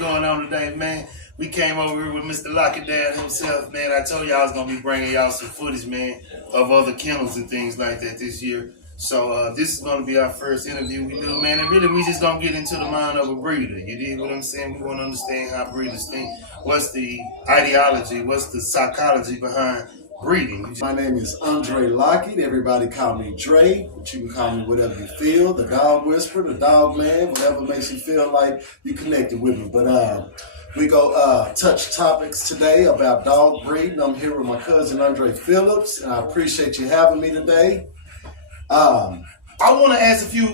going on today, man? We came over here with Mr. Lockett himself, man. I told y'all I was going to be bringing y'all some footage, man, of other kennels and things like that this year. So this is going to be our first interview we do, man. And really, we just going to get into the mind of a breeder. You dig what I'm saying? We want to understand how breeders think. What's the ideology? What's the psychology behind breeding? My name is Andre Lockett. Everybody call me Dre, but you can call me whatever you feel. The dog whisperer, the dog man, whatever makes you feel like you connected with me. But we go touch topics today about dog breeding. I'm here with my cousin Andre Phillips, and I appreciate you having me today. I want to ask a few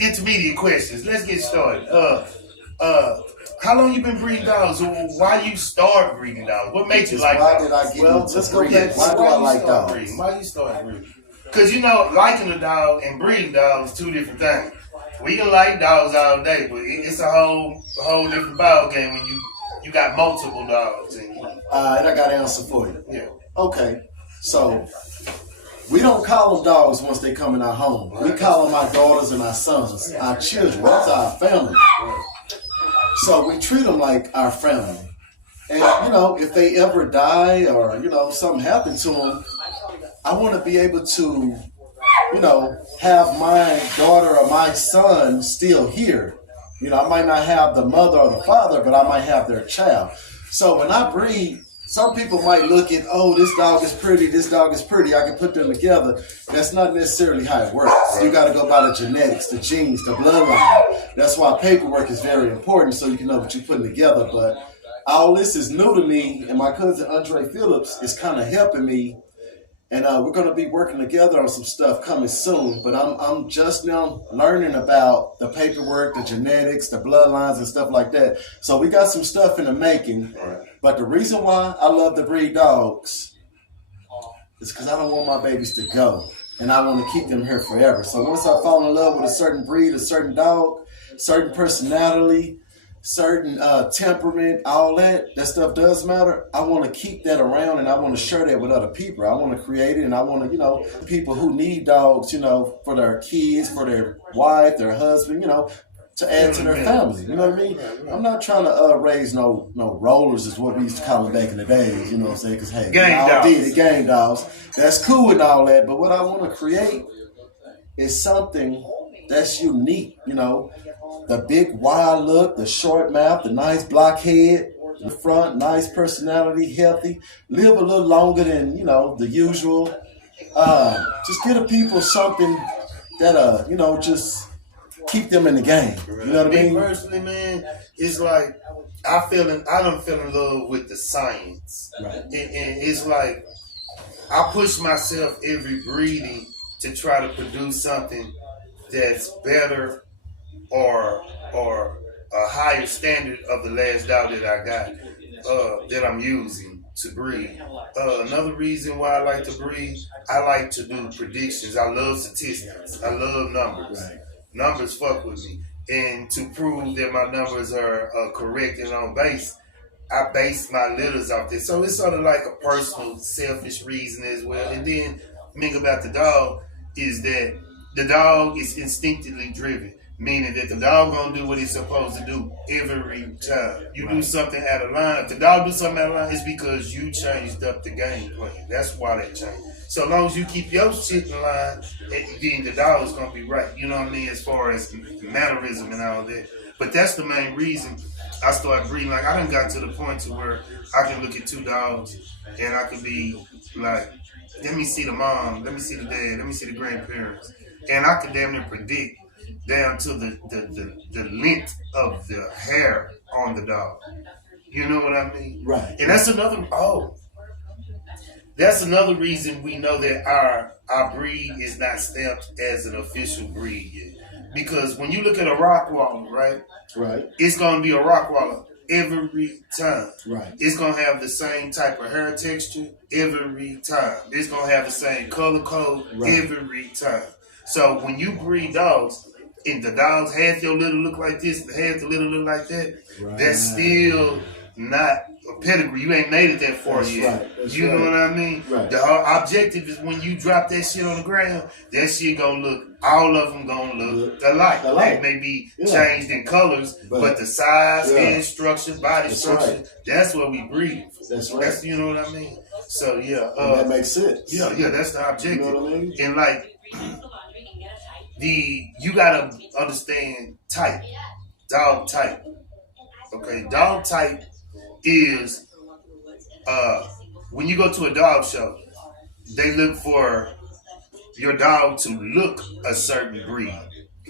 intermediate questions. Let's get started. How long you been breeding dogs? Why you start breeding dogs? What made you like why dogs? Did I get well, into let's breeding? go back. Why do I like dogs? Breeding? Why you start breeding? Because you know, liking a dog and breeding dogs two different things. We can like dogs all day, but it's a whole different ball game when you got multiple dogs. And I got an answer for you. Yeah. Okay, so we don't call them dogs once they come in our home. We call them our daughters and our sons, our children. That's our family. So we treat them like our family. And, you know, if they ever die or, you know, something happened to them, I want to be able to, you know, have my daughter or my son still here. You know, I might not have the mother or the father, but I might have their child. So when I breed, some people might look at, oh, this dog is pretty, this dog is pretty, I can put them together. That's not necessarily how it works. You got to go by the genetics, the genes, the bloodline. That's why paperwork is very important, so you can know what you're putting together. But all this is new to me, and my cousin Andre Phillips is kind of helping me. And we're going to be working together on some stuff coming soon. But I'm just now learning about the paperwork, the genetics, the bloodlines, and stuff like that. So we got some stuff in the making. But the reason why I love to breed dogs is because I don't want my babies to go. And I want to keep them here forever. So once I fall in love with a certain breed, a certain dog, certain personality, certain temperament, all that stuff does matter. I want to keep that around, and I want to share that with other people. I want to create it, and I want to, you know, people who need dogs, you know, for their kids, for their wife, their husband, you know, to add to their family. You know what I mean? I'm not trying to raise no rollers, is what we used to call them back in the days. You know what I'm saying? Because hey, gang dogs. That's cool and all that, but what I want to create is something that's unique. You know, the big wild look, the short mouth, the nice blockhead, the front, nice personality, healthy, live a little longer than, you know, the usual. Just give the people something that, you know, just keep them in the game. You know what I mean? Me personally, man, it's like I don't feel in love with the science. Right. And it's like I push myself every breeding to try to produce something that's better or a higher standard of the last dog that I got that I'm using to breed. Another reason why I like to breed, I like to do predictions. I love statistics. I love numbers. Right. Numbers fuck with me. And to prove that my numbers are correct and on base, I base my litters off this. So it's sort of like a personal, selfish reason as well. And then the thing about the dog is that the dog is instinctively driven, meaning that the dog gonna do what it's supposed to do every time. You do something out of line. If the dog do something out of line, it's because you changed up the game plan. That's why they changed. So long as you keep your shit in line, then the dog is gonna be right. You know what I mean? As far as mannerism and all that. But that's the main reason I started breeding. Like I done got to the point to where I can look at two dogs and I can be like, let me see the mom, let me see the dad, let me see the grandparents. And I can damn near predict down to the length of the hair on the dog. You know what I mean? Right. And that's another reason we know that our breed is not stamped as an official breed yet. Because when you look at a Rottweiler, right? Right. It's gonna be a Rottweiler every time. Right. It's gonna have the same type of hair texture every time. It's gonna have the same color code every time. So when you breed dogs, and the dogs half your litter look like this, half the litter look like that, that's still not a pedigree. You ain't made it that far yet. Right. You know what I mean? Right. The objective is when you drop that shit on the ground, that shit gonna look, all of them gonna look alike. They may be changed in colors, but the size, head structure, body structure, that's what we breed. That's right. That's, you know what I mean? So yeah. That makes sense. Yeah, that's the objective. You know what I mean? And like, you gotta understand type, dog type. Okay, dog type is when you go to a dog show, they look for your dog to look a certain breed,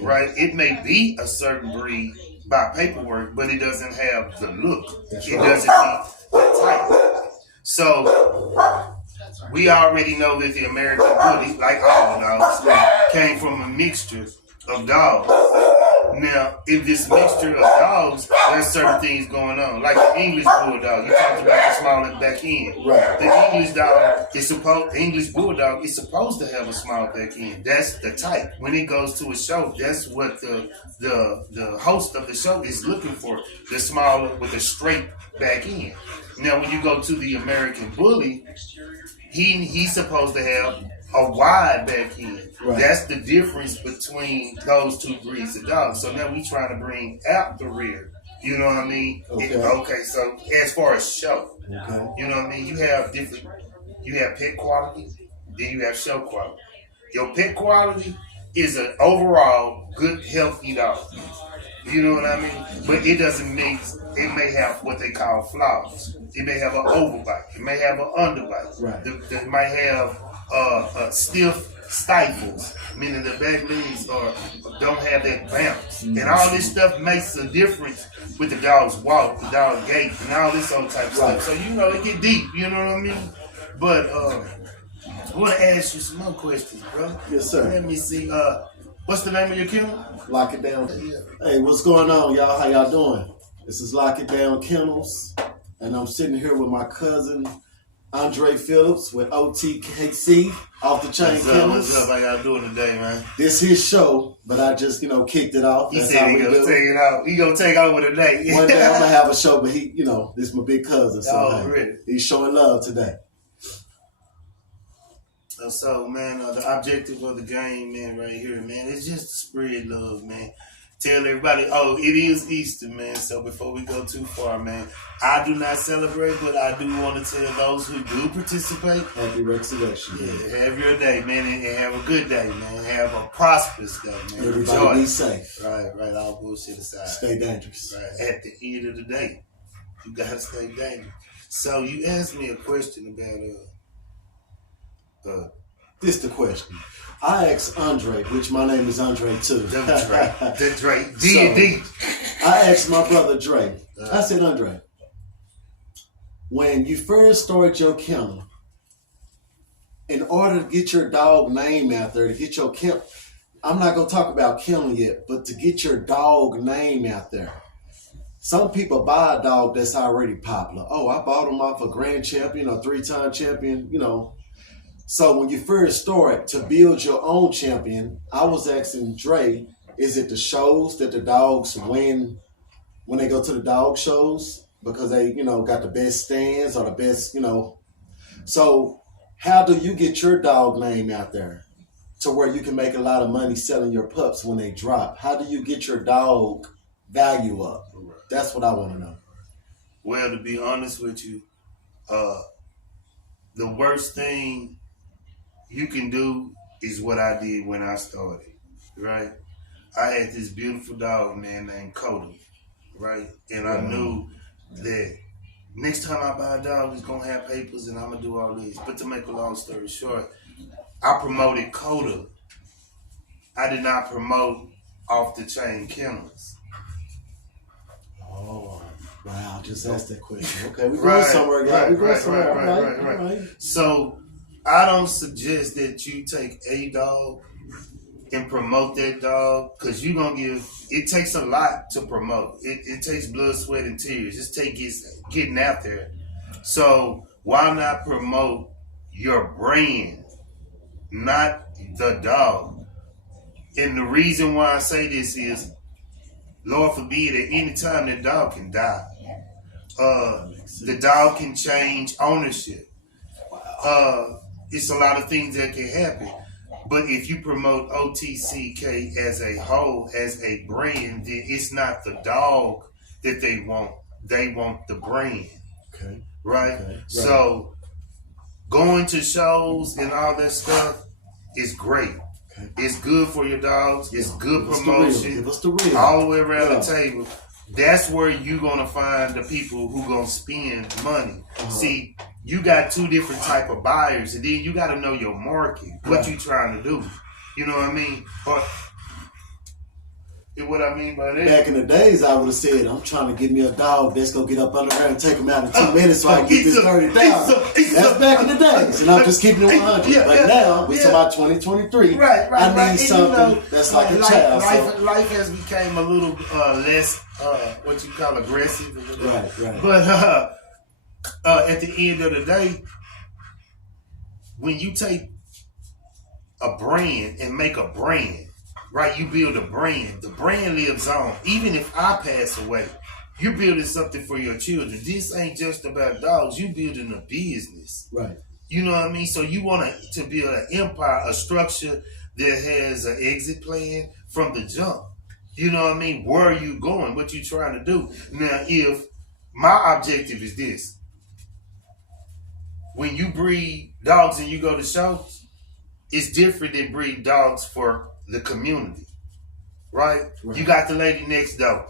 right? It may be a certain breed by paperwork, but it doesn't have the look. It doesn't meet the type. So we already know that the American Bully, like all dogs, came from a mixture of dogs. Now, in this mixture of dogs, there's certain things going on. Like the English Bulldog, you talked about the small back end. Right. The English Bulldog is supposed to have a small back end. That's the type. When it goes to a show, that's what the host of the show is looking for. The smaller with a straight back end. Now, when you go to the American Bully, he's supposed to have a wide back end. Right. That's the difference between those two breeds of dogs. So now we trying to bring out the rear. You know what I mean? Okay, so as far as show, you know what I mean? You have pet quality, then you have show quality. Your pet quality is an overall good, healthy dog. You know what I mean? But it doesn't mean, it may have what they call flaws. It may have an overbite. It may have an underbite. Right. It might have stiff stifles, meaning the back legs don't have that bounce. And all this stuff makes a difference with the dog's walk, the dog's gait, and all this other type of stuff. So, you know, it get deep, you know what I mean? But I want to ask you some more questions, bro. Yes, sir. Let me see. What's the name of your kennel? Lock It Down. Hey, what's going on, y'all? How y'all doing? This is Lock It Down Kennels, and I'm sitting here with my cousin, Andre Phillips with O.T.C.K. Off the Chain Kennels. What's up? How y'all doing today, man? This his show, but I just, kicked it off. He said he gonna take it out. He gonna take over today. One day I'm gonna have a show, but he, this is my big cousin. So really? He's showing love today. So, man, the objective of the game, man, right here, man, it's just to spread love, man. Tell everybody, it is Easter, man. So before we go too far, man, I do not celebrate, but I do want to tell those who do participate, happy resurrection. Yeah, have your day, man, and have a good day, man. Have a prosperous day, man. Everybody be safe. Right. All bullshit aside. Stay dangerous. Right. At the end of the day, you gotta stay dangerous. So you asked me a question about this the question. I asked Andre, which my name is Andre too. Dre. D. I asked my brother Dre. I said, Andre, when you first started your kennel, in order to get your dog name out there, to get your kennel, I'm not going to talk about kennel yet, but to get your dog name out there. Some people buy a dog that's already popular. Oh, I bought him off a grand champion or 3-time champion, So when you first started to build your own champion, I was asking Dre, is it the shows that the dogs win when they go to the dog shows? Because they, got the best stands or the best, So how do you get your dog name out there to where you can make a lot of money selling your pups when they drop? How do you get your dog value up? That's what I want to know. Well, to be honest with you, the worst thing you can do is what I did when I started, right? I had this beautiful dog, man, named Coda, right? And I knew that next time I buy a dog, he's going to have papers and I'm going to do all this. But to make a long story short, I promoted Coda. I did not promote Off the Chain Kennels. Oh, wow, just asked that question. Okay, we're going somewhere, guys. We're going somewhere. Right. So, I don't suggest that you take a dog and promote that dog because you're going to it takes a lot to promote. It takes blood, sweat, and tears. It's getting out there. So why not promote your brand, not the dog? And the reason why I say this is, Lord forbid, at any time that dog can die. The dog can change ownership. It's a lot of things that can happen. But if you promote O.T.C.K as a whole, as a brand, then it's not the dog that they want. They want the brand. Okay. Right? Okay. So going to shows and all that stuff is great. Okay. It's good for your dogs. It's good promotion. Give us the real. All the way around the table. That's where you're going to find the people who going to spend money. See, you got two different type of buyers, and then you got to know your market, what you trying to do. You know what I mean? But what I mean by that. Back in the days, I would have said, I'm trying to get me a dog that's going to get up under there and take him out in 2 minutes so I can get this 30,000. That's back in the days, and I'm just keeping it 100. But now, we're talking about 2023. I need something that's like a child. Life has become a little less, what you call aggressive. Right. But at the end of the day, when you take a brand and make a brand, right, you build a brand. The brand lives on. Even if I pass away, you're building something for your children. This ain't just about dogs. You're building a business. Right. You know what I mean? So you want to build an empire, a structure that has an exit plan from the jump. You know what I mean? Where are you going? What you trying to do? Now, if my objective is this, when you breed dogs and you go to shows, it's different than breeding dogs for the community, right? You got the lady next door.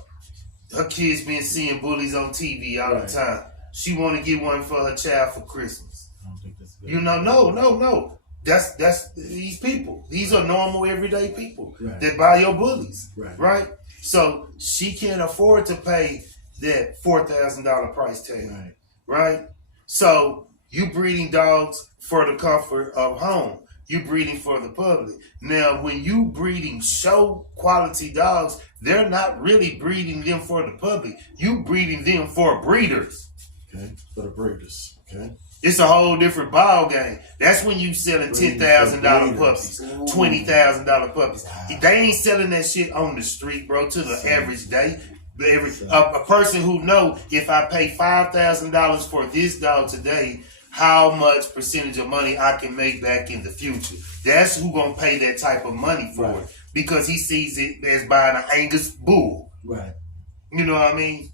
Her kids been seeing bullies on TV all the time. She want to get one for her child for Christmas. I don't think that's good. You know, no. That's these people. These are normal, everyday people that buy your bullies, right? So she can't afford to pay that $4,000 price tag, right? So you breeding dogs for the comfort of home. You breeding for the public. Now, when you breeding show quality dogs, they're not really breeding them for the public. You breeding them for breeders. Okay, for the breeders. Okay. It's a whole different ball game. That's when you selling $10,000 puppies, $20,000 puppies. They ain't selling that shit on the street, bro, to the average day. A person who know if I pay $5,000 for this dog today, how much percentage of money I can make back in the future. That's who gonna pay that type of money for it, because he sees it as buying an Angus bull. Right. You know what I mean?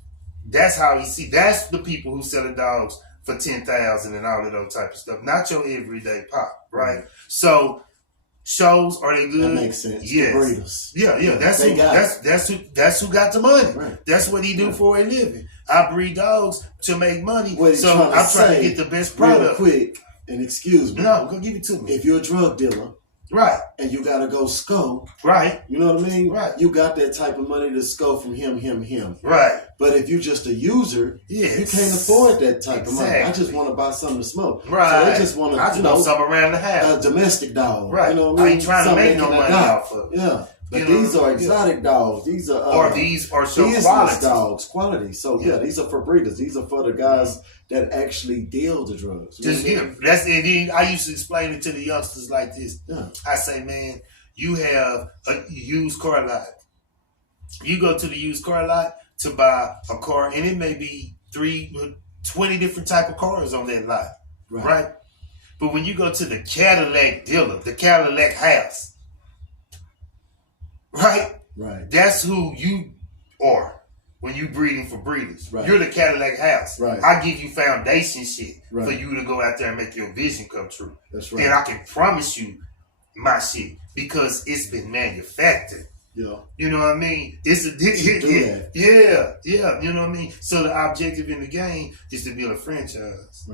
That's how he see. That's the people who selling dogs for $10,000 and all of those type of stuff. Not your everyday pop, right? So shows, are they good? That makes sense. Yes. The breeders. Yeah. That's who got the money. Right. That's what he do for a living. I breed dogs to make money, so I'm trying to get the best product. Real quick, and excuse me. No, go give it to me. If you're a drug dealer, and you gotta go scope, you know what I mean? You got that type of money to scope from him. But if you're just a user, you can't afford that type of money. I just want to buy something to smoke. So they just want to, I just want something around the house. A domestic dog. You know what I I mean? ain't trying to make no money off of it. Yeah. But these are exotic dogs. These are these are so dogs, quality. So these are for breeders. These are for the guys that actually deal the drugs. Just get that's it. I used to explain it to the youngsters like this. I say, man, you have a used car lot. You go to the used car lot to buy a car, and it may be 20 different type of cars on that lot, right? But when you go to the Cadillac dealer, the Cadillac house, right? That's who you are when you breeding for breeders. You're the Cadillac house. I give you foundation shit for you to go out there and make your vision come true. That's right. And I can promise you my shit because it's been manufactured. Yeah. You know what I mean? It's a yeah. You know what I mean? So the objective in the game is to build a franchise.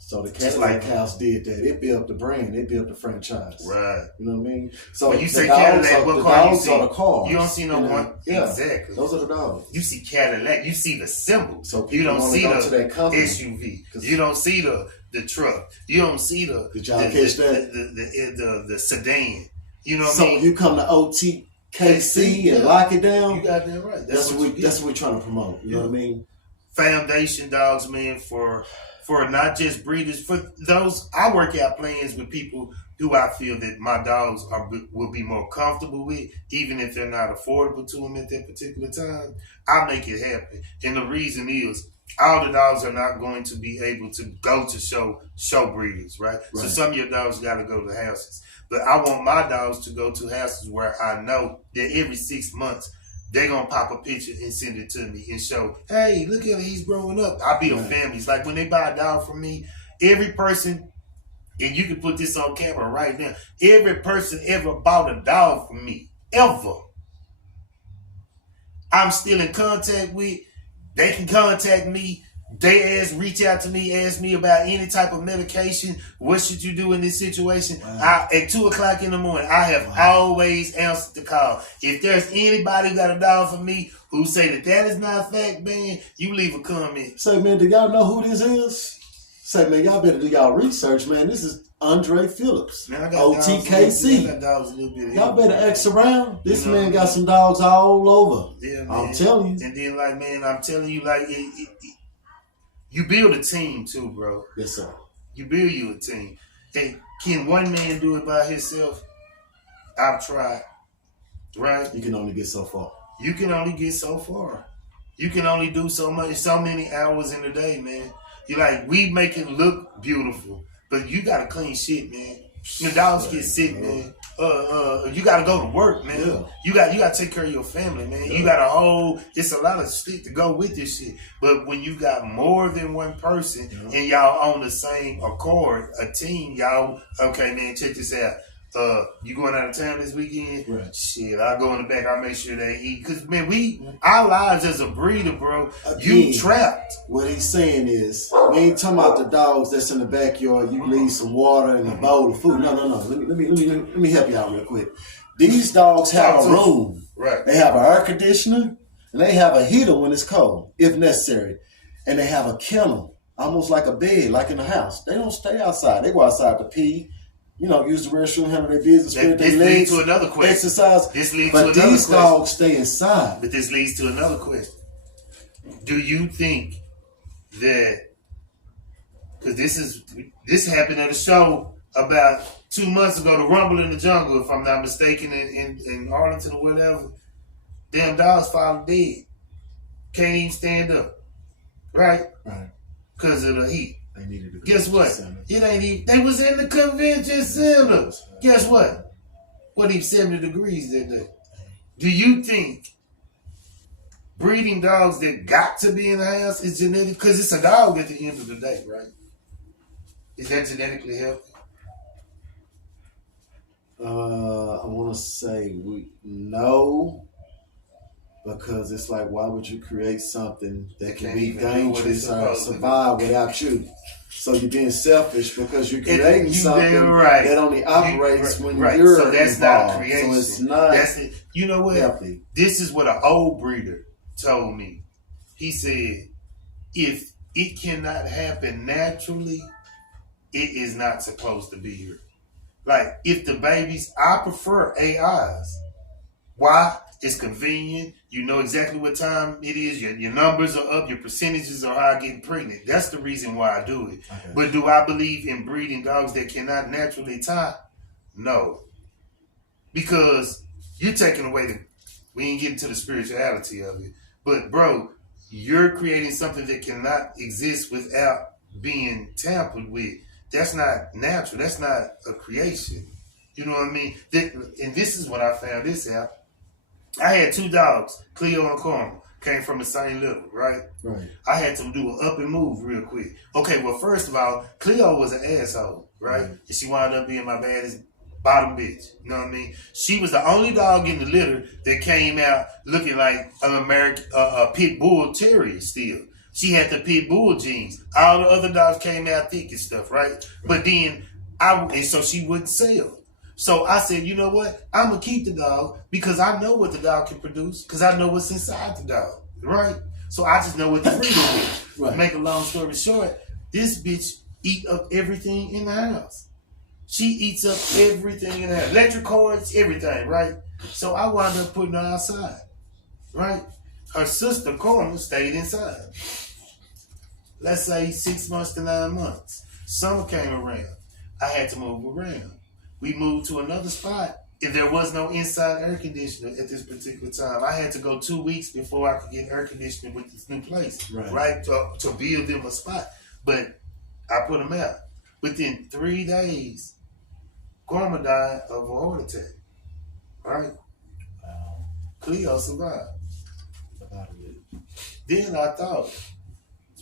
So the Cadillac house did that. It built the brand. It built the franchise. You know what I mean? So when you say Cadillac, what car you see? Are the cars. You don't see no one. Exactly. Those are the dogs. You see Cadillac. You see the symbol. So you don't see the SUV. You don't see the truck. You don't see the sedan. You know what I mean? So you come to O.T.K. and lock it down. You got that right. That's what we're trying to promote. You know what I mean? Foundation dogs, man, for not just breeders, for those I work out plans with people who I feel that my dogs will be more comfortable with, even if they're not affordable to them at that particular time. I make it happen, and the reason is all the dogs are not going to be able to go to show breeders, right? So some of your dogs got to go to houses. But I want my dogs to go to houses where I know that every 6 months they're going to pop a picture and send it to me and show, hey, look at him, he's growing up. I build families. Like when they buy a dog from me, every person, and you can put this on camera right now, every person ever bought a dog from me, ever, I'm still in contact with. They can contact me. They reach out to me, ask me about any type of medication. What should you do in this situation? At 2:00 in the morning, I have always answered the call. If there's anybody who got a dog for me who say that is not fact, man, you leave a comment. Say, man, do y'all know who this is? Say, man, y'all better do y'all research, man. This is Andre Phillips, man, I got O.T.K. Y'all better ask around. This man got some dogs all over. Yeah, man. I'm telling you. And then, like, man, I'm telling you, like, you build a team too, bro. Yes, sir. You build you a team. Hey, can one man do it by himself? I've tried. Right? You can only get so far. You can only get so far. You can only do so much, so many hours in a day, man. You like, we make it look beautiful, but you gotta clean shit, man. Your dogs get sick, man. You gotta go to work, man. Yeah. You gotta take care of your family, man. Yeah. You got it's a lot of shit to go with this shit. But when you got more than one person and y'all on the same accord, a team, y'all, okay, man, check this out. You going out of town this weekend? Right. Shit, I go in the back, I make sure they eat. Cause man, our lives as a breeder, bro, again, you trapped. What he's saying is, we ain't talking about the dogs that's in the backyard. You leave some water and a bowl of food. No. Let me help you out real quick. These dogs have a room. Right. They have an air conditioner and they have a heater when it's cold, if necessary. And they have a kennel, almost like a bed, like in the house. They don't stay outside. They go outside to pee. Use the restroom, handle their business, spread their legs. This leads to another question. Exercise. But these dogs stay inside. But this leads to another question. Do you think that, because this happened at a show about 2 months ago, the Rumble in the Jungle, if I'm not mistaken, in Arlington or whatever, damn dogs fall dead. Can't even stand up. Right? Right. Because of the heat. They needed to Guess what? It ain't even. They was in the convention center. Guess what? What even 70 degrees that day? Do you think breeding dogs that got to be in the house is genetic? Because it's a dog at the end of the day, right? Is that genetically healthy? I want to say no. Because it's like, why would you create something that can be dangerous or survive without you? So you're being selfish because you're creating something that only operates when you're so that's involved. Not creation. So it's not. You know what? Healthy. This is what an old breeder told me. He said, if it cannot happen naturally, it is not supposed to be here. Like if the babies, I prefer AIs. Why? It's convenient. You know exactly what time it is. Your numbers are up. Your percentages are high getting pregnant. That's the reason why I do it. Okay. But do I believe in breeding dogs that cannot naturally tie? No. Because you're taking away we ain't getting to the spirituality of it. But bro, you're creating something that cannot exist without being tampered with. That's not natural. That's not a creation. You know what I mean? And this is when I found this out. I had 2 dogs, Cleo and Carmel, came from the same litter, right? Right. I had to do an up and move real quick. Okay, well, first of all, Cleo was an asshole, right? And she wound up being my baddest bottom bitch. You know what I mean? She was the only dog in the litter that came out looking like a pit bull terrier still. She had the pit bull genes. All the other dogs came out thick and stuff, right? But then, and so she wouldn't sell. So I said, you know what? I'm going to keep the dog because I know what the dog can produce because I know what's inside the dog, right? So I just know what the freedom is. Right. Make a long story short, this bitch eat up everything in the house. She eats up everything in the house. Electric cords, everything, right? So I wound up putting her outside, right? Her sister, Carmen, stayed inside. Let's say 6 months to 9 months. Summer came around. I had to move around. We moved to another spot. if there was no inside air conditioner at this particular time, I had to go 2 weeks before I could get air conditioning with this new place, right? To build them a spot. But I put them out. Within 3 days, Grandma died of a heart attack, right? Cleo survived. Then I thought,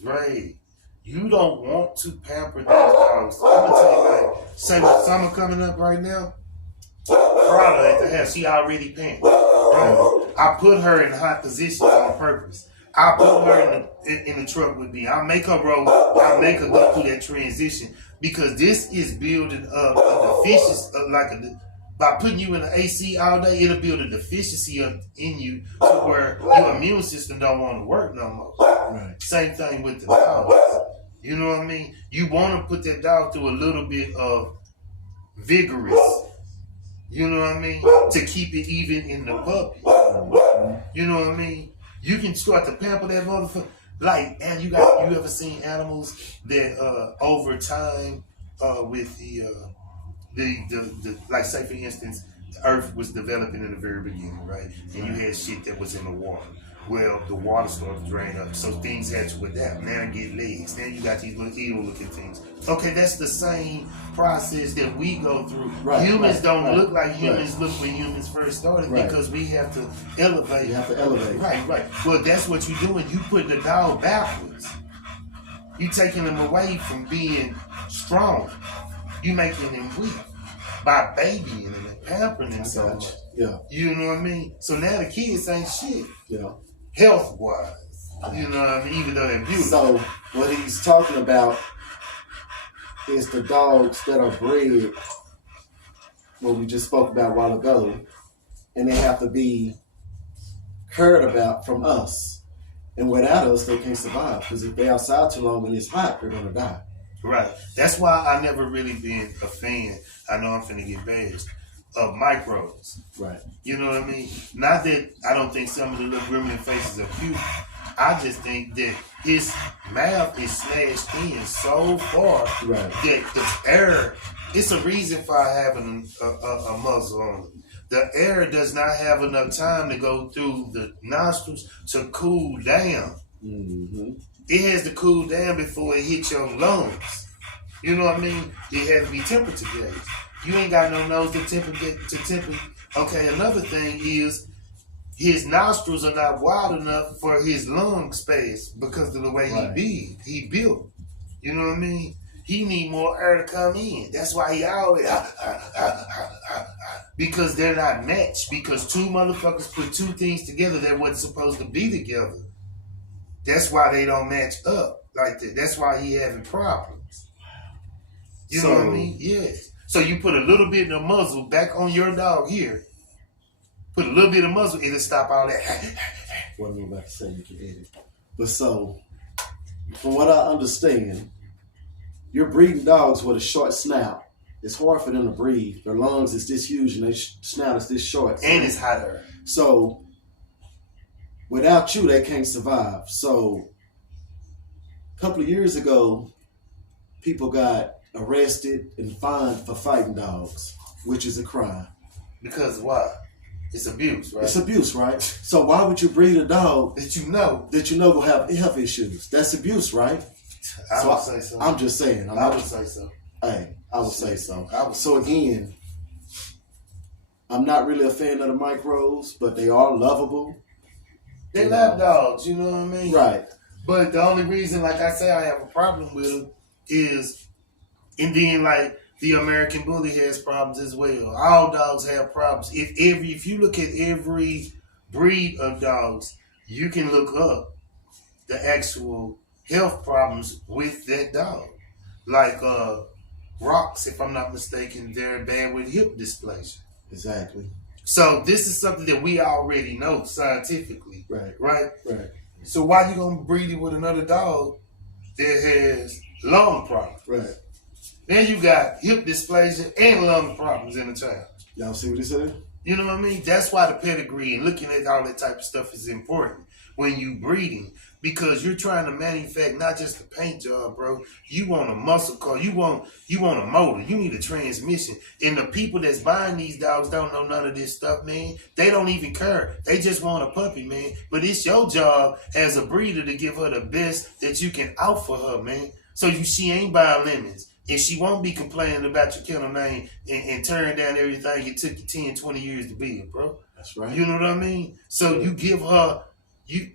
Dre, you don't want to pamper these dogs. I'm gonna tell you, like, say with summer coming up right now, Prada at the house, she already pampered. Right? I put her in hot positions on purpose. I put her in the truck with me. I'll make her roll. I'll make her go through that transition because this is building up a deficiency, by putting you in the AC all day, it'll build a deficiency in you to where your immune system don't want to work no more. Right. Same thing with the dogs. You know what I mean? You want to put that dog through a little bit of vigorous, you know what I mean, to keep it even in the puppy. You know what I mean? You can start to pamper that motherfucker. Like, and you ever seen animals that over time with the like, say for instance, the earth was developing in the very beginning, right? And you had shit that was in the water. Well, the water started to drain up, so things had to adapt. Now you get legs. Now you got these little eel-looking things. Okay, that's the same process that we go through. Humans don't look like humans look when humans first started because we have to elevate. You have to elevate. Right. Well, that's what you're doing. You put the dog backwards. You taking them away from being strong. You making them weak by babying them and pampering them so much. Yeah. You know what I mean? So now the kids ain't shit. Yeah. Health-wise. You know what I mean? Even though they're beautiful. So what he's talking about is the dogs that are bred, what we just spoke about a while ago, and they have to be cared about from us. And without us, they can't survive. Because if they're outside too long when it's hot, they're going to die. Right. That's why I never really been a fan. I know I'm finna get bashed. Of micros. Right. You know what I mean? Not that I don't think some of the little gremlin faces are cute. I just think that his mouth is smashed in so far that the air, it's a reason for having a muzzle on it. The air does not have enough time to go through the nostrils to cool down. Mm-hmm. It has to cool down before it hits your lungs. You know what I mean? It has to be temperature gauged. You ain't got no nose to temper. Okay, another thing is his nostrils are not wide enough for his lung space because of the way he built. You know what I mean? He need more air to come in. That's why he always because they're not matched. Because two motherfuckers put two things together that wasn't supposed to be together. That's why they don't match up like that. That's why he having problems. You know what I mean? Yes. So you put a little bit of muzzle back on your dog here. Put a little bit of muzzle, it'll stop all that. What I'm about to say, you can edit. But so, from what I understand, you're breeding dogs with a short snout. It's hard for them to breathe. Their lungs is this huge and their snout is this short. And it's hotter. So, without you, they can't survive. So, a couple of years ago, people got arrested and fined for fighting dogs, which is a crime. Because why? It's abuse, right? It's abuse, right? So why would you breed a dog that you know will have health issues? That's abuse, right? I would say so. I'm just saying. I would say so. Hey, I would say so. So again, I'm not really a fan of the micros, but they are lovable. They lap dogs, you know what I mean? Right. But the only reason, like I say, I have a problem with them is, and then like the American Bully has problems as well. All dogs have problems. If you look at every breed of dogs, you can look up the actual health problems with that dog. Like Rocks, if I'm not mistaken, they're bad with hip dysplasia. Exactly. So this is something that we already know scientifically. Right. So why you gonna breed it with another dog that has lung problems? Right. Then you got hip dysplasia and lung problems in the child. Y'all see what he said? You know what I mean? That's why the pedigree and looking at all that type of stuff is important when you breeding. because you're trying to manufacture not just a paint job, bro. You want a muscle car. You want a motor. You need a transmission. And the people that's buying these dogs don't know none of this stuff, man. They don't even care. They just want a puppy, man. But it's your job as a breeder to give her the best that you can offer her, man. So she ain't buying lemons. And she won't be complaining about your kennel name and tearing down everything it took you 10, 20 years to build, bro. That's right. You know what I mean? So you give her, you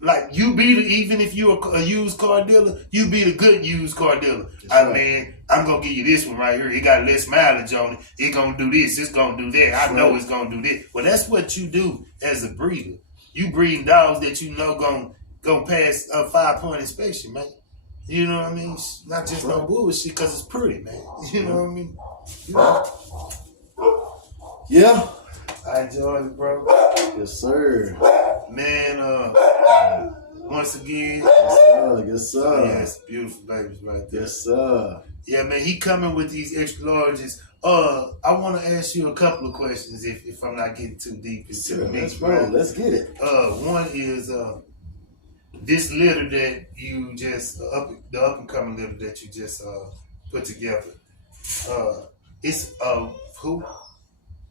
be the, even if you're a used car dealer, you be the good used car dealer. Man, I'm going to give you this one right here. It got less mileage on it. It's going to do this. It's going to do that. I know it's going to do this. Well, that's what you do as a breeder. You breeding dogs that you know going to pass a 5-point inspection, man. You know what I mean? Not just no bullshit because it's pretty, man. You know what I mean? Yeah. I enjoyed it, bro. Yes, sir. Man, once again. Yes, sir. Yeah, it's beautiful babies right there. Yes, sir. Yeah, man, he coming with these extra larges. I want to ask you a couple of questions if I'm not getting too deep into the mix, bro. Let's get it. One is this litter that you just the up and coming litter that you just put together. It's who?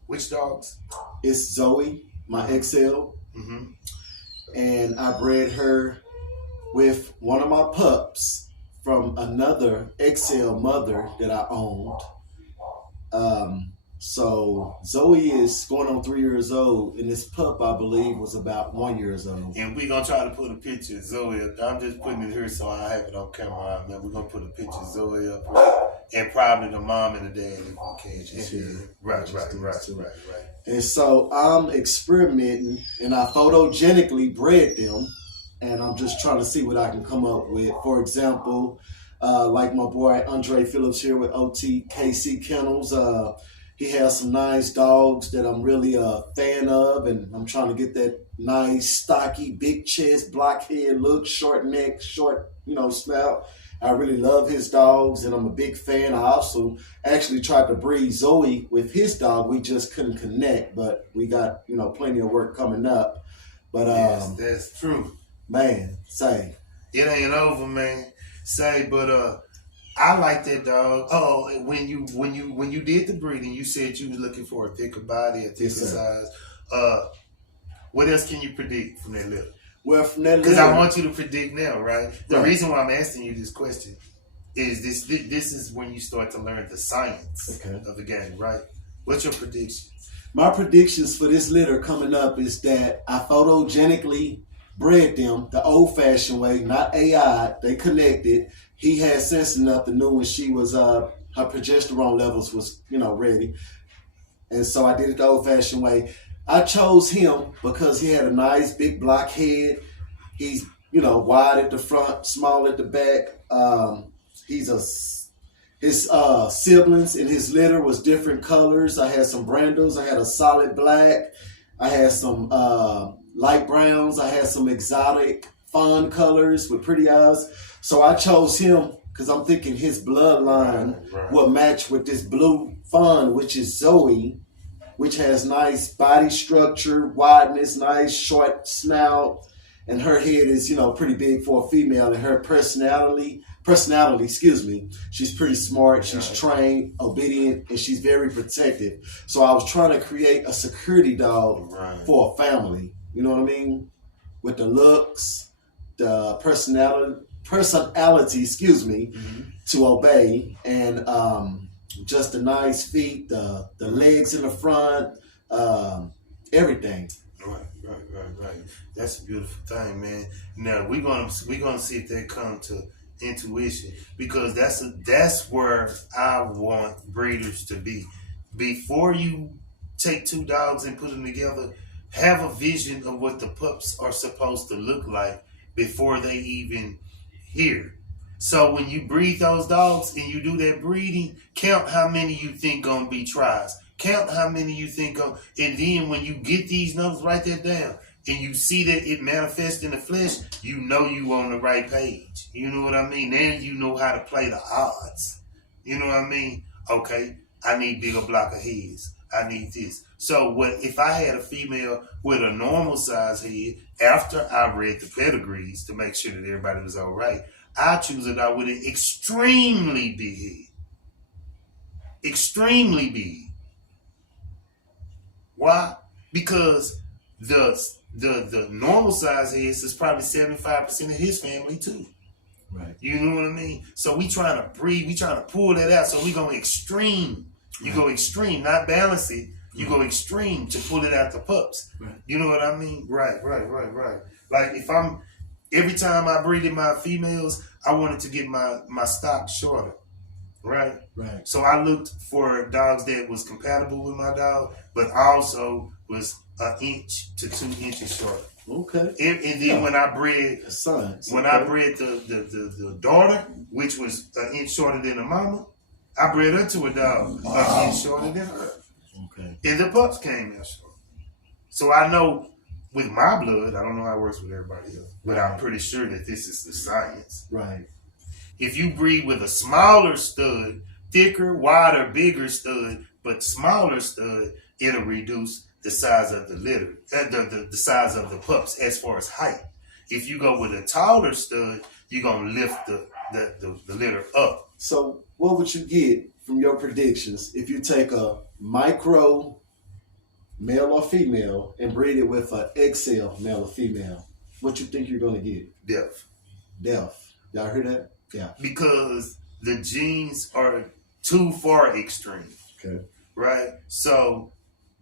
Which dogs? It's Zoe, my XL, and I bred her with one of my pups from another XL mother that I owned. So Zoe is going on 3 years old, and this pup, I believe, was about 1 year old. And we're going to try to put a picture of Zoe up. I'm just putting it here so I have it on camera, man. We're going to put a picture of Zoe up here. And probably the mom and the dad if we can. Right. And so I'm experimenting, and I photogenically bred them, and I'm just trying to see what I can come up with. For example, like my boy Andre Phillips here with O.T.C.K Kennels. He has some nice dogs that I'm really a fan of, and I'm trying to get that nice, stocky, big chest, blockhead look, short neck, short, snout. I really love his dogs, and I'm a big fan. I also actually tried to breed Zoe with his dog. We just couldn't connect, but we got, plenty of work coming up. But yes, that's true. Man, say. It ain't over, man. But I like that dog. Oh, when you did the breeding, you said you was looking for a thicker body, a thicker size. What else can you predict from that litter? Well, from that litter, because I want you to predict now, right? The reason why I'm asking you this question is this is when you start to learn the science of the game, right? What's your prediction? My predictions for this litter coming up is that I photogenically bred them the old-fashioned way, not AI. They connected. He had sense enough to know when she was her progesterone levels was ready, and so I did it the old-fashioned way. I chose him because he had a nice big block head. He's wide at the front, small at the back. His siblings in his litter was different colors. I had some Brandos. I had a solid black. I had some light browns. I had some exotic fawn colors with pretty eyes. So I chose him because I'm thinking his bloodline will match with this blue fawn, which is Zoe, which has nice body structure, wideness, nice short snout, and her head is, pretty big for a female, and her personality, she's pretty smart, she's trained, obedient, and she's very protective. So I was trying to create a security dog for a family, you know what I mean? With the looks, the personality, to obey, and just the nice feet, the legs in the front, everything. Right. That's a beautiful thing, man. Now we're gonna see if they come to intuition, because that's where I want breeders to be. Before you take two dogs and put them together, have a vision of what the pups are supposed to look like before they even hear. So when you breed those dogs and you do that breeding, count how many you think gonna be tries. Count how many you think of, and then when you get these numbers, write that down, and you see that it manifests in the flesh, you know you on the right page. You know what I mean? Then you know how to play the odds. You know what I mean? Okay, I need bigger block of heads. I need this. So what if I had a female with a normal size head after I read the pedigrees to make sure that everybody was all right, I choose a dog with an extremely big head. Extremely big. Why? Because the normal size heads is probably 75% of his family too. Right. You know what I mean? So we trying to breed, we trying to pull that out. So we go extreme. You go extreme, not balance it. You go extreme to pull it out the pups. Right. You know what I mean? Right. Like if I'm, every time I breeded my females, I wanted to get my stock shorter. Right. So I looked for dogs that was compatible with my dog, but also was an inch to 2 inches shorter. Okay. And then when I bred I bred the daughter, which was an inch shorter than the mama, I bred her to a dog an inch shorter than her. Okay. And the pups came out short. So I know with my blood, I don't know how it works with everybody else, but I'm pretty sure that this is the science. Right. If you breed with a smaller stud, thicker, wider, bigger stud, but smaller stud, it'll reduce the size of the litter, the size of the pups as far as height. If you go with a taller stud, you're gonna lift the litter up. So what would you get from your predictions if you take a micro male or female and breed it with an XL male or female? What you think you're gonna get? Depth. Y'all hear that? Yeah. Because the genes are too far extreme. Okay. Right? So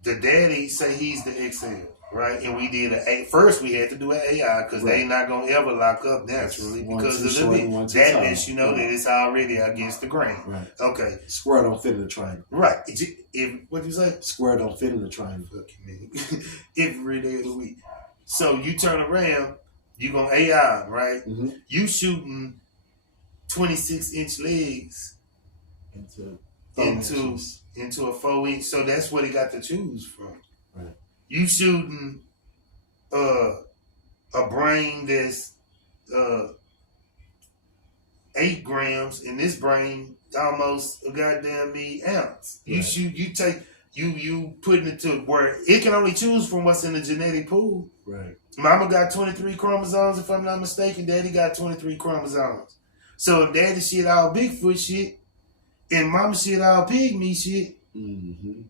the daddy say he's the XL, right? And we did first we had to do an AI because they not gonna ever lock up naturally because of that bitch, you know, that it's already against the grain. Right. Okay. Square don't fit in the triangle. Right. What do you say? Square don't fit in the triangle. Fuck you, man. Every day of the week. So you turn around, you gonna AI, right? Mm-hmm. You shooting 26-inch legs into a 4-inch, so that's what he got to choose from. Right. You shooting a brain that's 8 grams, and this brain almost a goddamn ounce. Right. You putting it to where it can only choose from what's in the genetic pool. Right. Mama got 23 chromosomes, if I'm not mistaken. Daddy got 23 chromosomes. So if daddy shit all Bigfoot shit and mama shit all pygmy shit, mm-hmm.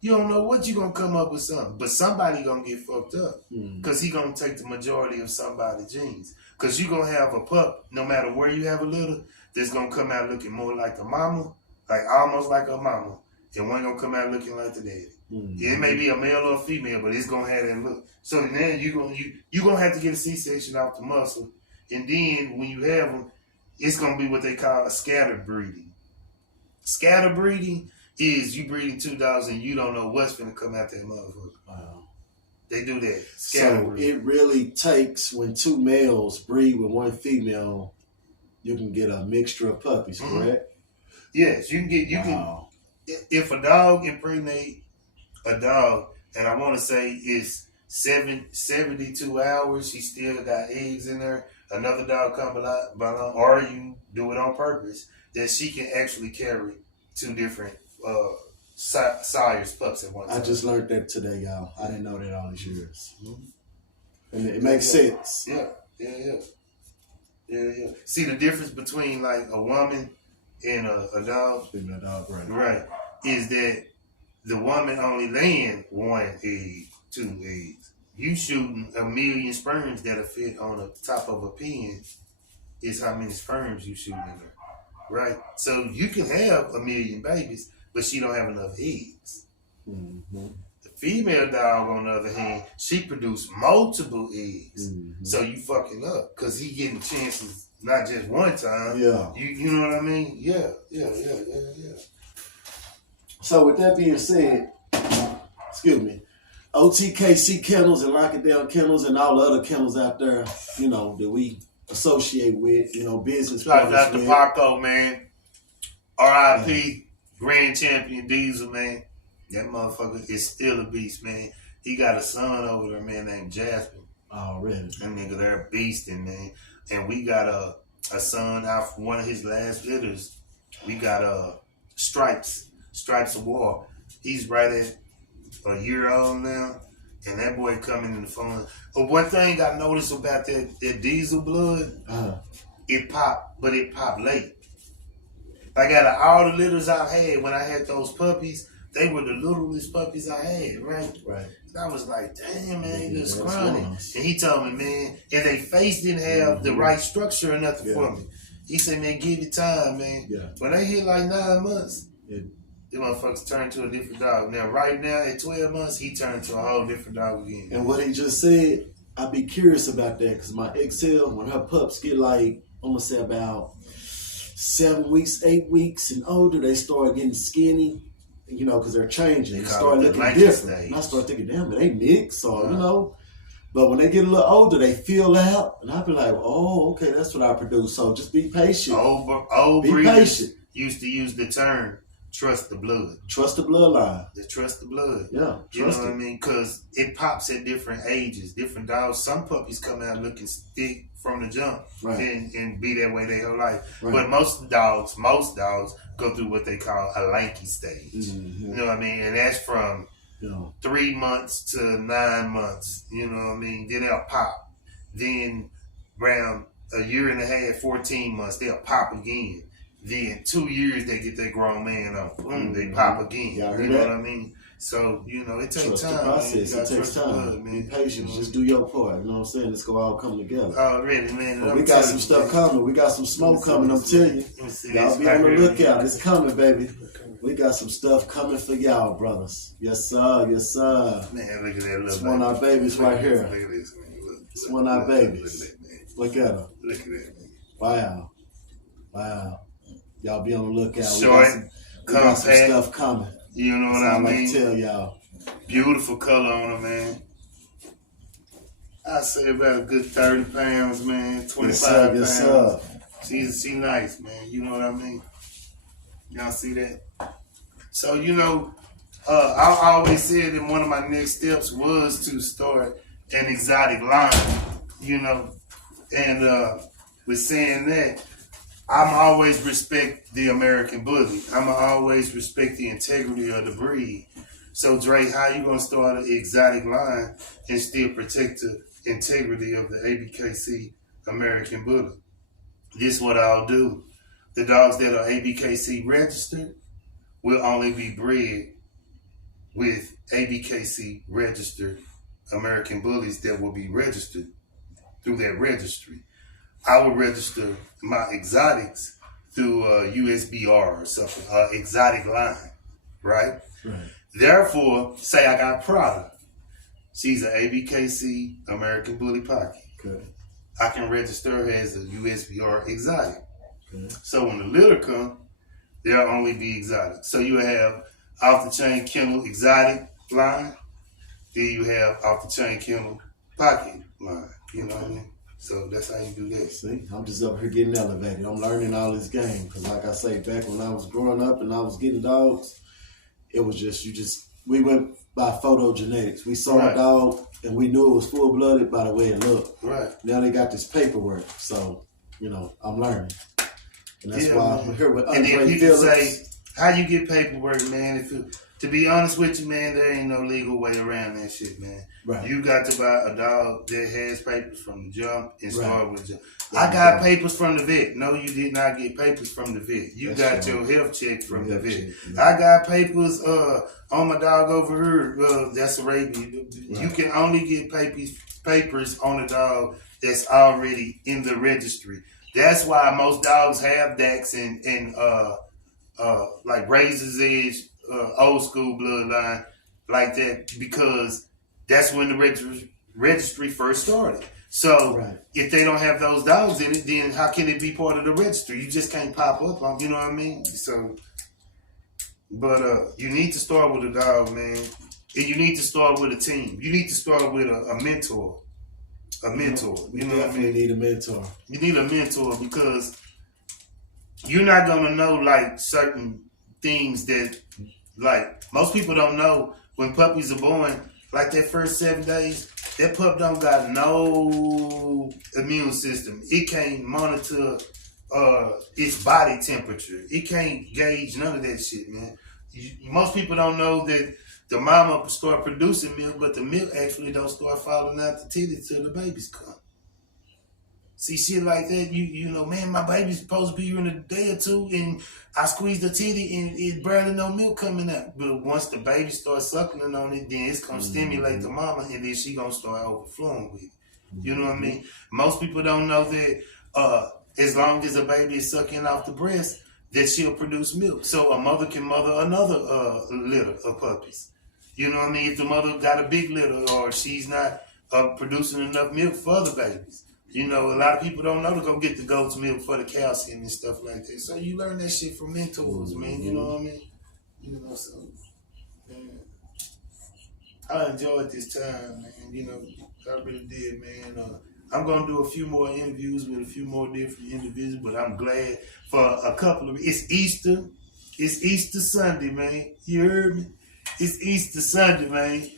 you don't know what you gonna come up with something. But somebody gonna get fucked up because he gonna take the majority of somebody's genes. Because you gonna have a pup, no matter where you have a litter, that's gonna come out looking more like the mama, like almost like a mama, and one gonna come out looking like the daddy. Mm-hmm. It may be a male or a female, but it's gonna have that look. So then you gonna have to get a C-section off the muscle, and then when you have them, it's gonna be what they call a scatter breeding. Scatter breeding is you breeding 2 dogs and you don't know what's gonna come out that motherfucker. Wow. They do that. Scatter breeding. It really takes when 2 males breed with 1 female, you can get a mixture of puppies, correct? Yes, you can get if a dog impregnate a dog, and I want to say it's 72 hours, she still got eggs in there. Another dog come along, or you do it on purpose, that she can actually carry 2 different sire's pups at one time. I just learned that today, y'all. I didn't know that all these years. Mm-hmm. And it makes sense. Yeah. See the difference between like a woman and a dog? Female dog, right. Right. Is that the woman only laying 1 egg, 2 eggs. You shooting 1 million sperms that'll fit on the top of a pen is how many sperms you shooting in there. Right? So you can have 1 million babies, but she don't have enough eggs. Mm-hmm. The female dog, on the other hand, she produce multiple eggs. Mm-hmm. So you fucking up because he getting chances not just one time. Yeah. You know what I mean? Yeah. So with that being said, excuse me, O.T.K. kennels and Lockett kennels and all the other kennels out there, you know, that we associate with, you know, business like Dr. Paco, man. R.I.P. Grand Champion Diesel, man. That motherfucker is still a beast, man. He got a son over there, man, named Jasper. Oh, really? That nigga, they're beasting, man. And we got a son out from one of his last litters. We got Stripes of War. He's right at a year old now, And that boy coming in the phone. But one thing I noticed about that diesel blood, it popped, but it popped late. Like out of all the litters I had when I had those puppies, they were the littlest puppies I had, right? Right. And I was like, damn, man, they look scrawny. And he told me, man, and they face didn't have the right structure or nothing for me. He said, man, give it time, man. Yeah. When they hit like 9 months, the motherfuckers turned to a different dog. Now, right now, at 12 months, he turned to a whole different dog again. And what he just said, I'd be curious about that because my XL, when her pups get like, I'm going to say about 7 weeks, 8 weeks and older, they start getting skinny, you know, because they're changing. They start looking different. And I start thinking, damn, are they mixed or, you know? But when they get a little older, they feel out. And I be like, oh, okay, that's what I produce. So just be patient. Old be patient. Used to use the term, trust the blood. Trust the bloodline. Trust the blood. Yeah. You know what I mean? Because it pops at different ages, different dogs. Some puppies come out looking thick from the jump and be that way their whole life. Right. But most dogs go through what they call a lanky stage. Mm-hmm. You know what I mean? And that's from 3 months to 9 months. You know what I mean? Then they'll pop. Then around a year and a half, 14 months, they'll pop again. Then 2 years they get that grown man up. Boom, they pop again. You know what I mean? So, you know, it takes time. The process. It takes time. Blood, man. Be patient. Just do your part. You know what I'm saying? Let's go all come together. Already, man. But we got some stuff coming. We got some smoke coming, I'm telling you. Y'all be on the lookout. It's coming, baby. We got some stuff coming for y'all, brothers. Yes, sir. Yes, sir. Man, look at that little It's one of our babies right here. Look at this, man. It's one of our babies. Look at her. Look at that, man. Wow. Wow. Y'all be on the lookout. Short, we got some stuff coming. You know what I mean? Like to tell y'all. Beautiful color on her, man. I say about a good 30 pounds, man. 25 pounds. Yes, sir. She nice, man. You know what I mean? Y'all see that? So, you know, I always said that one of my next steps was to start an exotic line, you know. And with saying that, I'm always respect the American Bully. I'm always respect the integrity of the breed. So, Dre, how you gonna start an exotic line and still protect the integrity of the ABKC American Bully? This is what I'll do. The dogs that are ABKC registered will only be bred with ABKC registered American Bullies that will be registered through that registry. I will register my exotics through USBR or something, exotic line, right? Therefore, say I got Prada. She's an ABKC American Bully Pocket. Okay. I can register her as a USBR exotic. Okay. So when the litter come, there'll only be exotic. So you have off-the-chain kennel exotic line, then you have off-the-chain kennel pocket line. You know what I mean? So that's how you do that. See, I'm just up here getting elevated. I'm learning all this game. Because like I say, back when I was growing up and I was getting dogs, it was just, we went by photogenetics. We saw a dog and we knew it was full-blooded by the way it looked. Right. Now they got this paperwork. So, you know, I'm learning. And that's why I'm here with Andre And then people Phillips. say, how you get paperwork, man? To be honest with you, man, there ain't no legal way around that shit, man. Right. You got to buy a dog that has papers from the jump and start with jump. I got papers from the vet. No, you did not get papers from the vet. You got your health check from the vet. I got papers on my dog over here. That's a rabies. You can only get papers on a dog that's already in the registry. That's why most dogs have DACs and like Razor's Edge, old school bloodline like that, because that's when the registry first started. So if they don't have those dogs in it, then how can it be part of the registry? You just can't pop up on, you know what I mean? So, but you need to start with a dog, man. And you need to start with a team. You need to start with a mentor. A mentor. You know what I mean? Need a mentor. You need a mentor because you're not gonna know like certain things that, like, most people don't know when puppies are born. Like that first 7 days, that pup don't got no immune system. It can't monitor its body temperature. It can't gauge none of that shit, man. Most people don't know that the mama start producing milk, but the milk actually don't start falling out the titty till the babies come. See, shit like that, you know, man, my baby's supposed to be here in a day or two, and I squeeze the titty, and it's barely no milk coming out. But once the baby starts suckling on it, then it's gonna stimulate the mama, and then she gonna start overflowing with it. You know what I mean? Most people don't know that as long as a baby is sucking off the breast, that she'll produce milk. So a mother can mother another litter of puppies. You know what I mean? If the mother got a big litter, or she's not producing enough milk for the babies. You know, a lot of people don't know to go get the goat's milk for the calcium and stuff like that. So you learn that shit from mentors, man. You know what I mean? You know, so, man, I enjoyed this time, man. You know, I really did, man. I'm going to do a few more interviews with a few more different individuals, but I'm glad for a couple of... It's Easter. It's Easter Sunday, man. You heard me? It's Easter Sunday, man.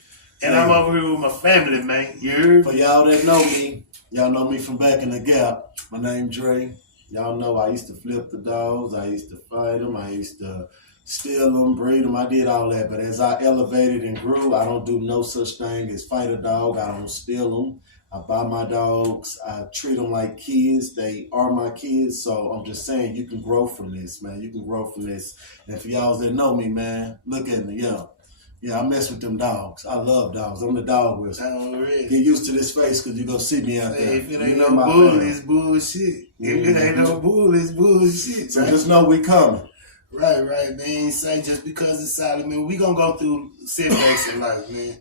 And I'm over here with my family, man. You heard me? For y'all that know me, y'all know me from back in the Gap. My name Dre. Y'all know I used to flip the dogs. I used to fight them. I used to steal them, breed them. I did all that. But as I elevated and grew, I don't do no such thing as fight a dog. I don't steal them. I buy my dogs. I treat them like kids. They are my kids. So I'm just saying, you can grow from this, man. You can grow from this. And for y'all that know me, man, look at me, Yeah, I mess with them dogs. I love dogs. I'm the dog whisperer. Get used to this face because you're going to see me out there. If it ain't no bull, it's bullshit. If it ain't no bull, it's bullshit. So just know we coming. Right, man. Say just because it's solid, man. We going to go through setbacks in life, man.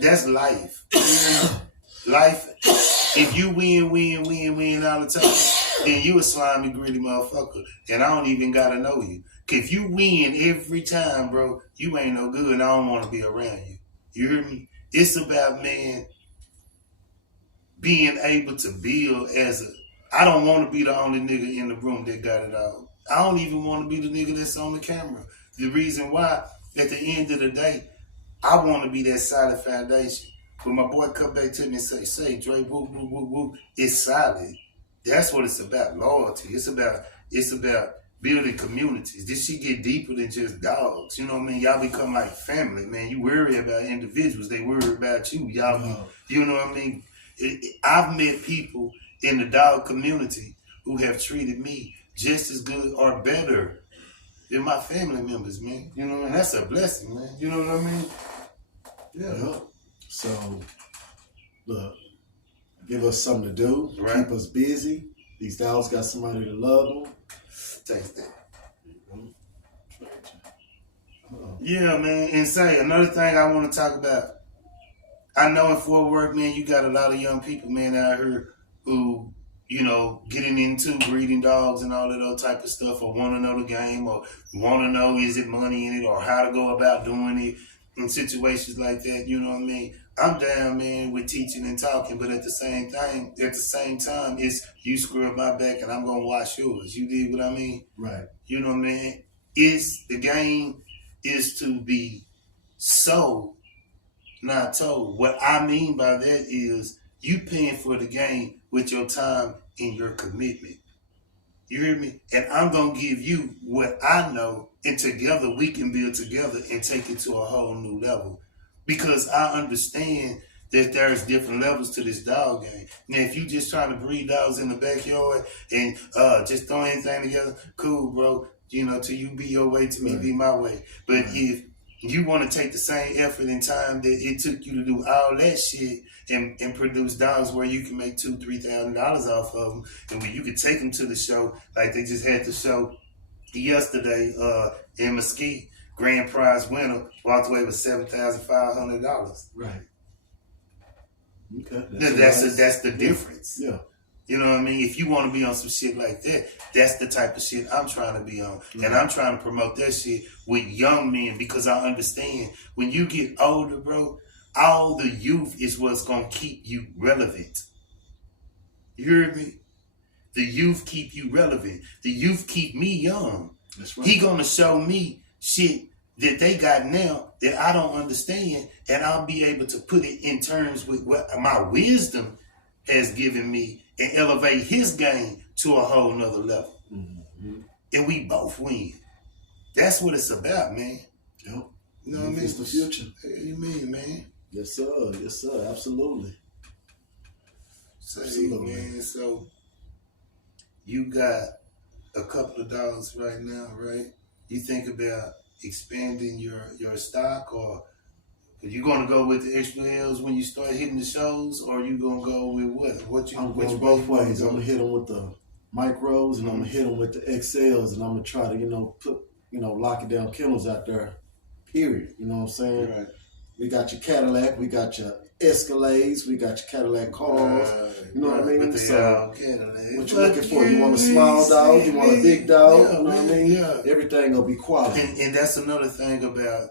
That's life. You know? Life, if you win all the time, then you a slimy, gritty motherfucker. And I don't even got to know you. If you win every time, bro, you ain't no good, and I don't want to be around you. You hear me? It's about, man, being able to build I don't want to be the only nigga in the room that got it all. I don't even want to be the nigga that's on the camera. The reason why, at the end of the day, I want to be that solid foundation. When my boy come back to me and say, Dre, woo, woo, woo, woo, it's solid. That's what it's about, loyalty. It's about building communities. This shit get deeper than just dogs. You know what I mean? Y'all become like family, man. You worry about individuals. They worry about you. Y'all, you know what I mean? I've met people in the dog community who have treated me just as good or better than my family members, man. You know what I mean? That's a blessing, man. You know what I mean? Yeah. So, look, give us something to do. Right. Keep us busy. These dogs got somebody to love them. Take that. Yeah, man. And say, another thing I want to talk about. I know in Fort Worth, man, you got a lot of young people, man, out here who, you know, getting into breeding dogs and all that other type of stuff, or want to know the game, or want to know is it money in it, or how to go about doing it in situations like that. You know what I mean? I'm down, man, with teaching and talking, but at the same time, it's you screw up my back and I'm gonna wash yours. You dig what I mean? Right. You know what I mean? The game is to be sold, not told. What I mean by that is you paying for the game with your time and your commitment. You hear me? And I'm gonna give you what I know, and together we can build together and take it to a whole new level. Because I understand that there's different levels to this dog game. Now, if you just trying to breed dogs in the backyard and just throw anything together, cool, bro. You know, till you be your way, to me be my way. But if you want to take the same effort and time that it took you to do all that shit and produce dogs where you can make $2,000-$3,000 off of them, and when you can take them to the show, like they just had the show yesterday in Mesquite, grand prize winner walked away with $7,500. Right. Okay. That's the difference. Yeah. You know what I mean? If you want to be on some shit like that, that's the type of shit I'm trying to be on. Mm-hmm. And I'm trying to promote that shit with young men, because I understand when you get older, bro, all the youth is what's going to keep you relevant. You hear me? The youth keep you relevant. The youth keep me young. That's right. He going to show me shit that they got now that I don't understand, and I'll be able to put it in terms with what my wisdom has given me and elevate his game to a whole nother level. Mm-hmm. And we both win. That's what it's about, man. Yep. You know what I mean? It's the future. Amen, man. Yes, sir. Yes, sir. Absolutely. Absolutely, man. So you got a couple of dollars right now, right? You think about expanding your stock, or are you gonna go with the extra L's when you start hitting the shows, or are you gonna go with what? I'm going both ways. I'm gonna hit them with the micros, and I'm gonna hit them with the XLs, and I'm gonna try to put lock it down kennels out there. Period. You know what I'm saying? Right. We got your Cadillac, we got your Escalades, we got your Cadillac cars. You know what I mean? But So what you looking for? You want a small dog? You want a big dog? Yeah, you know what I mean? Yeah. Everything gonna be quality. And that's another thing about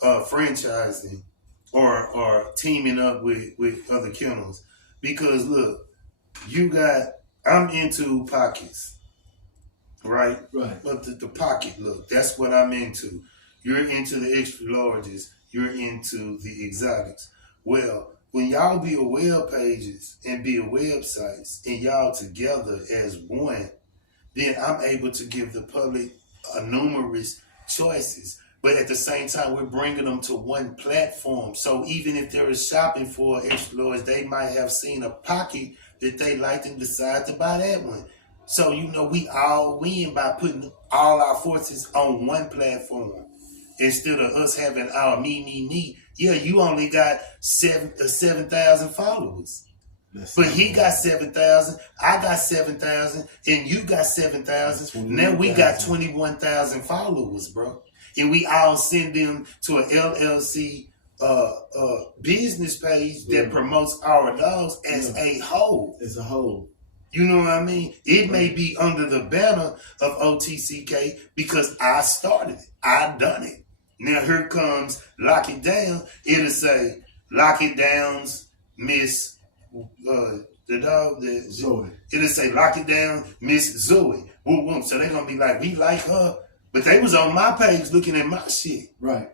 franchising or teaming up with other kennels. Because look, I'm into pockets, right? Right. But the pocket look, that's what I'm into. You're into the extra larges. You're into the exotics. Well, when y'all be a web pages and be a websites and y'all together as one, then I'm able to give the public numerous choices. But at the same time, we're bringing them to one platform. So even if they're shopping for extra large, they might have seen a pocket that they liked and decide to buy that one. So, we all win by putting all our forces on one platform. Instead of us having our me. Yeah, you only got 7,000 followers. But he got 7,000, I got 7,000, and you got 7,000. Now we got 21,000 followers, bro. And we all send them to an LLC business page that promotes our dogs as a whole. As a whole. You know what I mean? It may be under the banner of O.T.C.K. because I started it. I done it. Now here comes Lock It Down. It'll say Lock It Down's Miss the dog that Zoe. It'll say Lock It Down Miss Zoe. Whoop whoop. So they're gonna be like, we like her. But they was on my page looking at my shit. Right.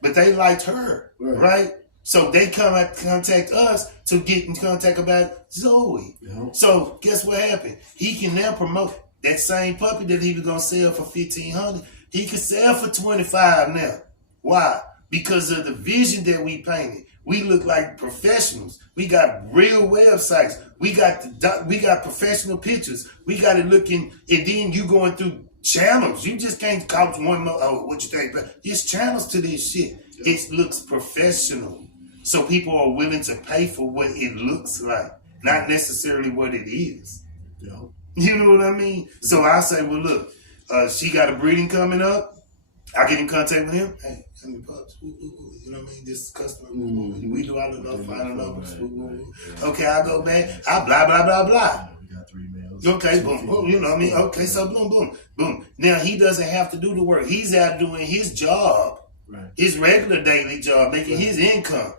But they liked her. Right? So they contact us to get in contact about Zoe. Yeah. So guess what happened? He can now promote that same puppy that he was gonna sell for $1,500. He can sell for $25 now. Why? Because of the vision that we painted. We look like professionals. We got real websites. We got professional pictures. We got it looking, and then you going through channels. You just can't count one more. Oh, what you think? But there's channels to this shit. It looks professional. So people are willing to pay for what it looks like, not necessarily what it is. Yeah. You know what I mean? So I say, well, look, she got a breeding coming up. I get in contact with him. Hey, how many pups? You know what I mean? This customer. We do all the final numbers. Okay, I go back. I blah, blah, blah, blah. We got 3 males. Okay, boom, boom. You know what I mean? Okay, so boom, boom, boom. Now he doesn't have to do the work. He's out doing his job. Right. His regular daily job, making his income.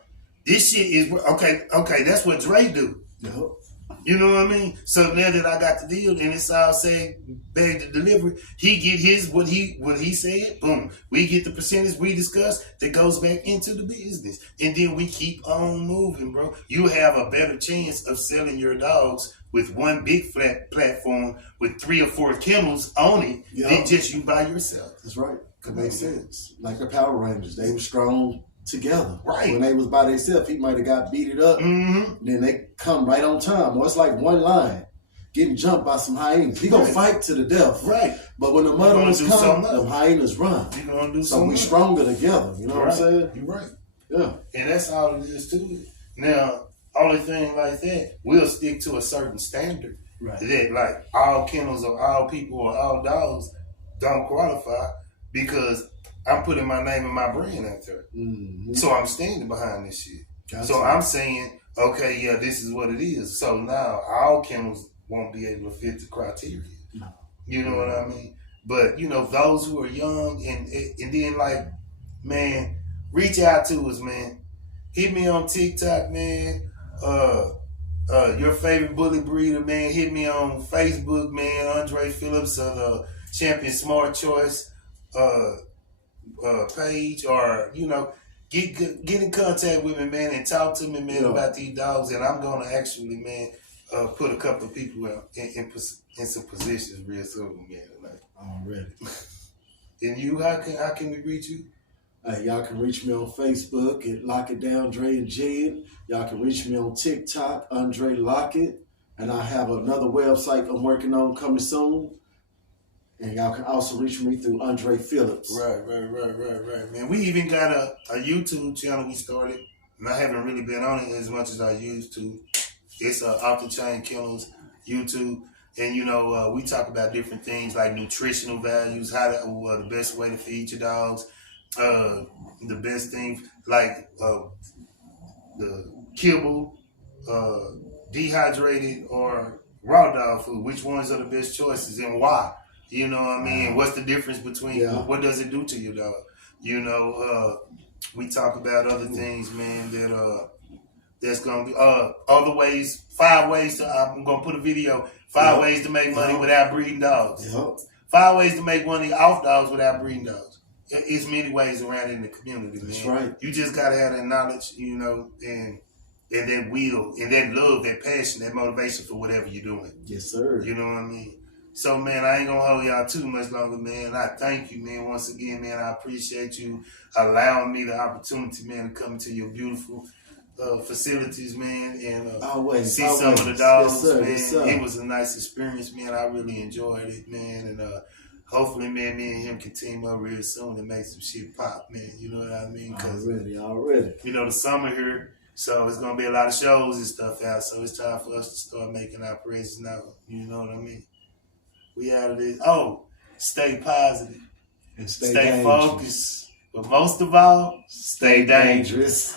This shit is, okay, that's what Dre do. Yep. You know what I mean? So now that I got the deal and it's all said, bag to deliver, he get his what he said, boom. We get the percentage we discussed that goes back into the business. And then we keep on moving, bro. You have a better chance of selling your dogs with one big flat platform with 3 or 4 kennels on it than just you by yourself. That's right. It makes sense. Like the Power Rangers, they were strong together. Right. When they was by themselves, he might have got beated up. Mm-hmm. Then they come right on time. Or it's like one line getting jumped by some hyenas. He gonna fight to the death. Right. But when the mother ones come, them hyenas run. You gonna do so we stronger together. You know what I'm saying? You're right. Yeah. And that's all it is to it. Now, only thing like that, we'll stick to a certain standard. Right. That like all kennels or all people or all dogs don't qualify because I'm putting my name and my brand out there. Mm-hmm. So I'm standing behind this shit. Gotcha. So I'm saying, okay, yeah, this is what it is. So now all kennels won't be able to fit the criteria. No. You know what I mean? But, those who are young and then like, man, reach out to us, man. Hit me on TikTok, man. Your favorite bully breeder, man. Hit me on Facebook, man. Andre Phillips of the Champion Smart Choice page, or get in contact with me, man, and talk to me, man, about these dogs. And I'm gonna actually, man, put a couple of people in some positions real soon, man. Like, already. And you, how can we reach you? Y'all can reach me on Facebook at Lockett Andre and Jed. Y'all can reach me on TikTok, Andre Lockett. And I have another website I'm working on coming soon. And y'all can also reach me through Andre Phillips. Right, man. We even got a YouTube channel we started, and I haven't really been on it as much as I used to. It's Off-the-Chain Kennels YouTube, and we talk about different things like nutritional values, how to the best way to feed your dogs, the best thing like the kibble, dehydrated or raw dog food. Which ones are the best choices and why? You know what I mean? What's the difference between what does it do to your dog? We talk about other things, man, that's gonna be other ways, 5 ways to I'm gonna put a video, 5 ways to make money without breeding dogs. 5 ways to make money off dogs without breeding dogs. It's many ways around in the community, man. That's right. You just gotta have that knowledge, and that will and that love, that passion, that motivation for whatever you're doing. Yes, sir. You know what I mean? So, man, I ain't gonna hold y'all too much longer, man. I thank you, man. Once again, man, I appreciate you allowing me the opportunity, man, to come to your beautiful facilities, man, and always see some of the dogs, yes, sir, man. Yes, sir. It was a nice experience, man. I really enjoyed it, man, and hopefully, man, me and him can team up real soon and make some shit pop, man. You know what I mean? Already. The summer here, so it's gonna be a lot of shows and stuff out. So it's time for us to start making our presence now. You know what I mean? We out of this. Oh, stay positive and stay focused, but most of all, stay dangerous.